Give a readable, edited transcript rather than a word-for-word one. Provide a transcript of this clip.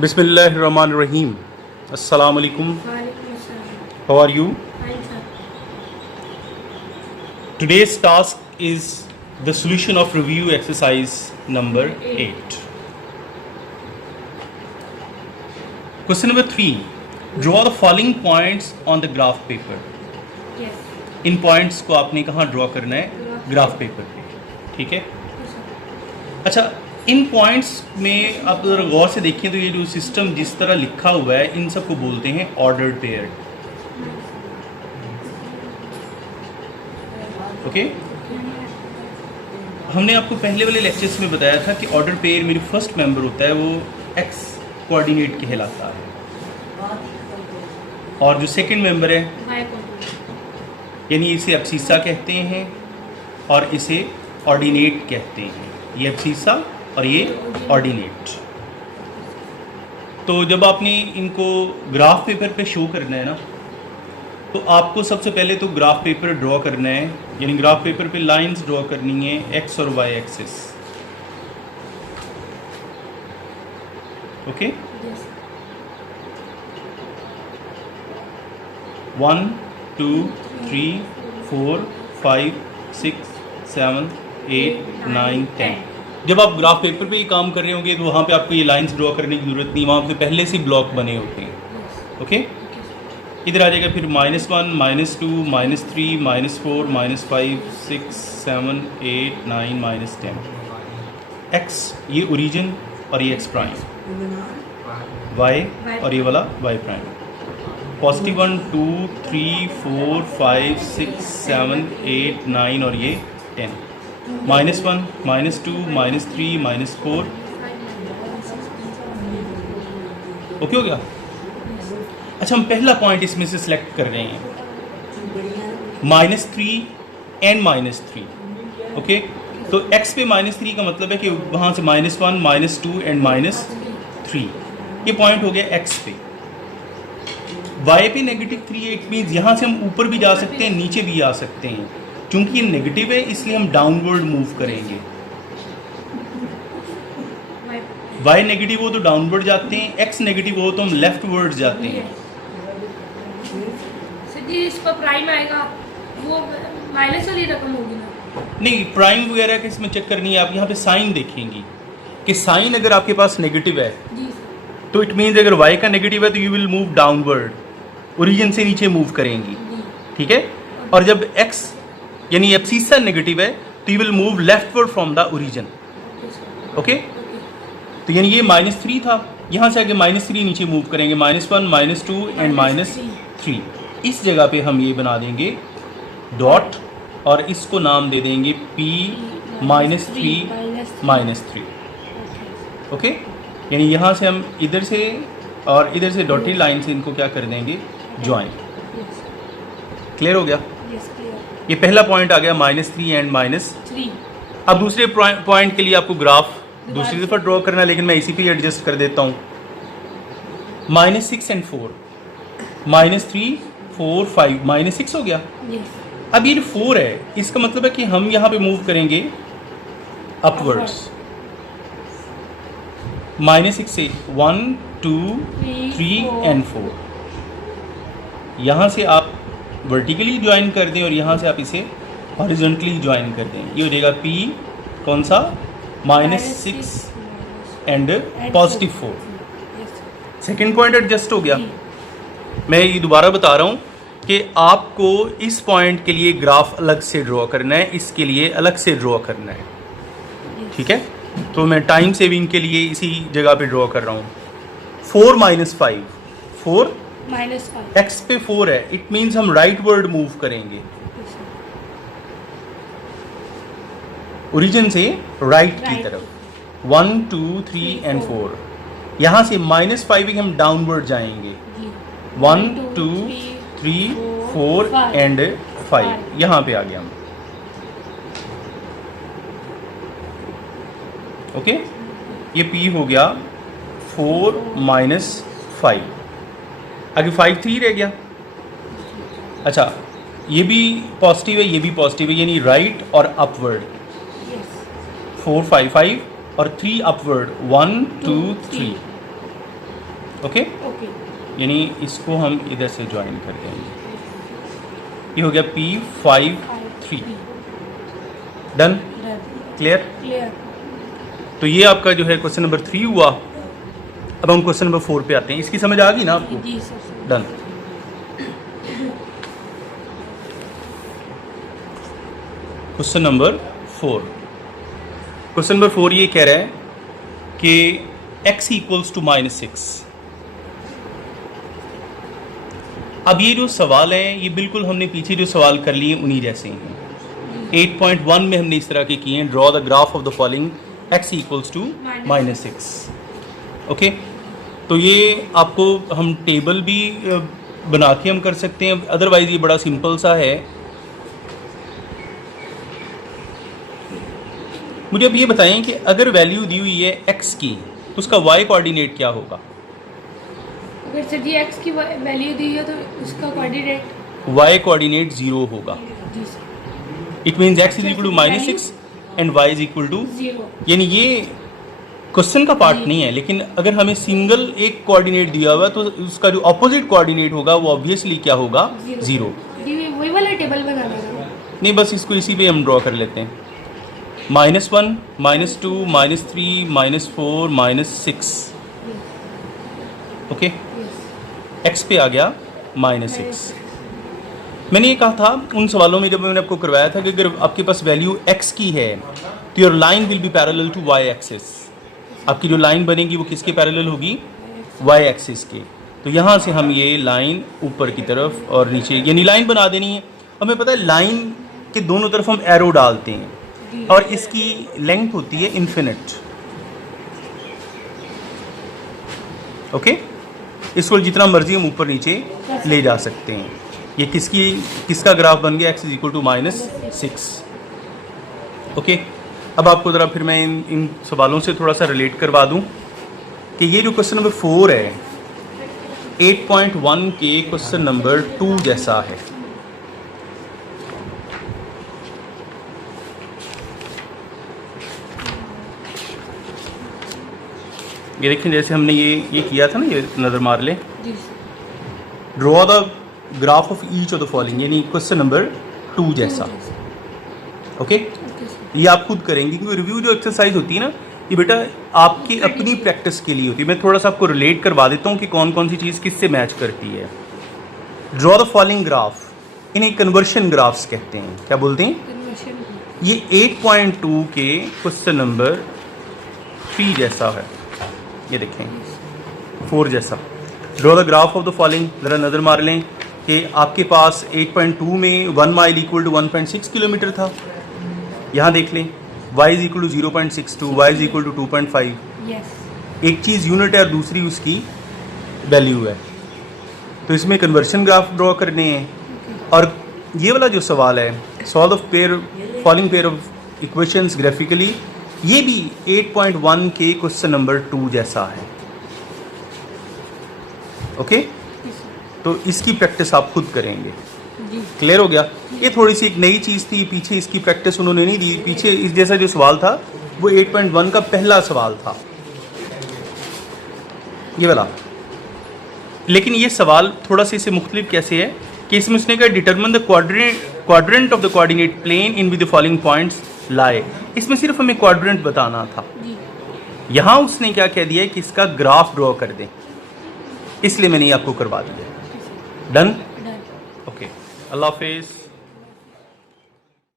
Bismillahirrahmanirrahim. Assalamu alaikum. How are you? Fine, sir. Today's task is the solution of review exercise number 8. Question number 3. Draw the following points on the graph paper. Yes. In points को आपने कहाँ draw करना है? Graph paper पे. ठीक है. Yes, sir. अच्छा, इन points में आप अगर गौर से देखें तो ये जो सिस्टम जिस तरह लिखा हुआ है इन सबको बोलते हैं ऑर्डर्ड पेयर. ओके. हमने आपको पहले वाले लेक्चर्स में बताया था कि ऑर्डर पेयर में जो फर्स्ट मेंबर होता है वो एक्स कोऑर्डिनेट कहलाता है और जो सेकंड मेंबर है Y coordinate. यानी इसे एब्सिसा कहते हैं और इसे ऑर्डिनेट कहते हैं. ये एब्सिसा और ये ऑर्डिनेट. तो जब आपने इनको ग्राफ पेपर पे शो करना है ना तो आपको सबसे पहले तो ग्राफ पेपर ड्रॉ करना है. यानी ग्राफ पेपर पे लाइंस ड्रॉ करनी है एक्स और वाई एक्सिस. ओके. Yes. 1 2 3 4 5 6 7 8 9 10. जब आप ग्राफ पेपर पे ही काम कर रहे होंगे तो वहाँ पे आपको ये लाइंस ड्रॉ करने की ज़रूरत नहीं. वहाँ पे पहले से ब्लॉक बने होते हैं. Yes. ओके. Okay, sir. इधर आ जाएगा फिर -1 -2 -3 -4 -5 6 7 8 9 -10. x ये ओरिजिन और ये x प्राइम. y और ये वाला y प्राइम. पॉजिटिव 1 2 3 4 5 6 7 8 9 और ये 10. -1 -2 -3 -4. ओके हो गया. अच्छा, हम पहला पॉइंट इसमें से सिलेक्ट कर रहे हैं -3 एंड -3. ओके. तो x पे -3 का मतलब है कि वहाँ से -1 -2 एंड -3. ये पॉइंट हो गया x पे. y पे -3 है. इट मीन्स यहाँ से हम ऊपर भी जा सकते हैं नीचे भी आ सकते हैं. चूंकि ये नेगेटिव है इसलिए हम डाउनवर्ड मूव करेंगे. y नेगेटिव हो तो डाउनवर्ड जाते हैं, x नेगेटिव हो तो हम लेफ्टवर्ड जाते हैं. सर जी इस पर प्राइम आएगा वो माइनस वाली रकम होगी ना. नहीं, प्राइम वगैरह का इसमें चक्कर नहीं है. आप यहाँ पे साइन देखेंगी कि साइन अगर आपके पास नेगेटिव है जी सर. तो इट मीन्स अगर y का नेगेटिव है तो you will move downward, origin से नीचे मूव करेंगी. जी. ठीक है. और जब x यानी एब्सिसा नेगेटिव है तो you will move leftward from the origin. Okay sir. Okay. Okay. तो यानी ये -3 था, यहाँ से आगे -3 नीचे मूव करेंगे. -1 -2 एंड -3. इस जगह पे हम ये बना देंगे डॉट और इसको नाम दे देंगे p -3 -3. ओके. यानी यहाँ से हम इधर से और इधर से डॉटेड लाइन से इनको क्या कर देंगे, ज्वाइन. क्लियर हो गया. Yes clear. ये पहला पॉइंट आ गया -3 एंड -3. 3. अब दूसरे पॉइंट के लिए आपको ग्राफ दूसरी दफ़ा ड्रॉ करना है, लेकिन मैं इसी पे एडजस्ट कर देता हूँ. -6 एंड 4 -3 4 5 -6 हो गया. यस. अब ये 4 है, इसका मतलब है कि हम यहाँ पे मूव करेंगे अपवर्ड्स. -6 से 1 2 3 एंड 4. यहाँ से आप वर्टिकली ज्वाइन कर दें और यहाँ से आप इसे हॉरिजॉन्टली ज्वाइन कर दें. ये हो जाएगा p कौन सा -6 एंड +4. सेकेंड पॉइंट एडजस्ट हो गया. मैं ये दोबारा बता रहा हूँ कि आपको इस पॉइंट के लिए ग्राफ अलग से ड्रॉ करना है, इसके लिए अलग से ड्रॉ करना है. ठीक है. तो मैं टाइम सेविंग के लिए इसी जगह पे ड्रॉ कर रहा हूँ. 4 -5 4 -5. x पे 4 है. इट मीन्स हम राइट वर्ड मूव करेंगे, ओरिजिन से राइट की तरफ. 1 2 3 एंड 4. यहाँ से -5 हम डाउनवर्ड जाएंगे. 1 2 3 4 एंड 5. यहाँ पे आ गया हम. ओके. ये p हो गया 4 -5. आगे 5 3 रह गया. अच्छा, ये भी पॉजिटिव है, ये भी पॉजिटिव है, यानी राइट और अपवर्ड. 4 5 5 और 3 अपवर्ड 1 2 3. ओके, ओके यानी इसको हम इधर से ज्वाइन कर देंगे। ये हो गया P5 3। Done, clear. क्लियर। तो ये आपका जो है क्वेश्चन नंबर 3 हुआ। अब हम क्वेश्चन नंबर 4 पे आते हैं। इसकी समझ आ गई ना आपको? जी sir. Done. Question number 4। Question number 4 ये कह रहा है कि x इक्वल्स टू -6। अब ये जो सवाल है ये बिल्कुल हमने पीछे जो सवाल कर लिए उन्हीं जैसे ही हैं। 8.1 में हमने इस तरह के किए हैं, draw the graph of the following x equals to -6। Okay, तो ये आपको हम टेबल भी बना के हम कर सकते हैं, अदरवाइज ये बड़ा सिंपल सा है। मुझे अब ये बताएं कि अगर वैल्यू दी हुई है x की तो उसका y कोऑर्डिनेट क्या होगा? अगर सर जी x की वैल्यू दी है तो उसका कोऑर्डिनेट y कोऑर्डिनेट 0 होगा। जी sir. It means x is equal to -6 and y is equal to 0। यानी ये क्वेश्चन का पार्ट नहीं है, लेकिन अगर हमें सिंगल एक कोऑर्डिनेट दिया हुआ है तो उसका जो अपोजिट कोऑर्डिनेट होगा वो ऑब्वियसली क्या होगा? 0। वही वाला टेबल बनाना है। नहीं, बस इसको इसी पे हम ड्रॉ कर लेते हैं। -1 -2 -3 -4 -6। ओके, x पे आ गया -6। मैंने ये कहा था उन सवालों में जब मैंने आपको करवाया था कि अगर आपके पास वैल्यू x की है तो your line will be parallel to y axis. आपकी जो लाइन बनेगी वो किसके पैरेलल होगी? y एक्सिस के। तो यहाँ से हम ये लाइन ऊपर की तरफ और नीचे यानी लाइन बना देनी है। हमें पता है लाइन के दोनों तरफ हम एरो डालते हैं और इसकी लेंथ होती है इन्फिनिट। ओके, इसको जितना मर्जी हम ऊपर नीचे ले जा सकते हैं। ये किसका ग्राफ बन गया? x is equal to -6। Okay, अब आपको ज़रा फिर मैं इन सवालों से थोड़ा सा रिलेट करवा दूं कि ये जो क्वेश्चन नंबर 4 है 8.1 के क्वेश्चन नंबर 2 जैसा है। ये देखें, जैसे हमने ये किया था ना, ये नज़र मार लें। Draw the graph of each of the following, यानी क्वेश्चन नंबर 2 जैसा। ओके, ये आप खुद करेंगे क्योंकि रिव्यू जो एक्सरसाइज होती है ना, ये बेटा आपकी अपनी प्रैक्टिस के लिए होती है। मैं थोड़ा सा आपको रिलेट करवा देता हूँ कि कौन कौन सी चीज़ किससे मैच करती है। ड्रॉ द फॉलोइंग ग्राफ, इन्हें कन्वर्शन ग्राफ्स कहते हैं। क्या बोलते हैं? ये 8.2 के क्वेश्चन नंबर 3 जैसा है। ये देखें 4 जैसा। Draw the graph of the following, ज़रा नज़र मार लें कि आपके पास 8.2 में 1 माइल इक्वल टू 1.6 किलोमीटर था। यहाँ देख लें y is equal to 0.62, y is equal to 2.5। एक चीज़ यूनिट है और दूसरी उसकी वैल्यू है, तो इसमें कन्वर्शन ग्राफ ड्रॉ करने हैं। और ये वाला जो सवाल है solve the following pair of equations graphically, ये भी 8.1 के क्वेश्चन नंबर 2 जैसा है। ओके, तो इसकी प्रैक्टिस आप खुद करेंगे। क्लियर हो गया? ये थोड़ी सी एक नई चीज़ थी, पीछे इसकी प्रैक्टिस उन्होंने नहीं दी। पीछे इस जैसा जो सवाल था वो 8.1 का पहला सवाल था, ये वाला। लेकिन ये सवाल थोड़ा सा इससे मुख्तलिफ कैसे है कि इसमें उसने कहा determine the quadrant of the coordinate plane in with the following points lie. इसमें सिर्फ हमें क्वाड्रेंट बताना था। यहाँ उसने क्या कह दिया है कि इसका ग्राफ ड्रॉ कर दें, इसलिए मैंने आपको करवा दिया। डन? ओके, अल्लाह हाफिज़।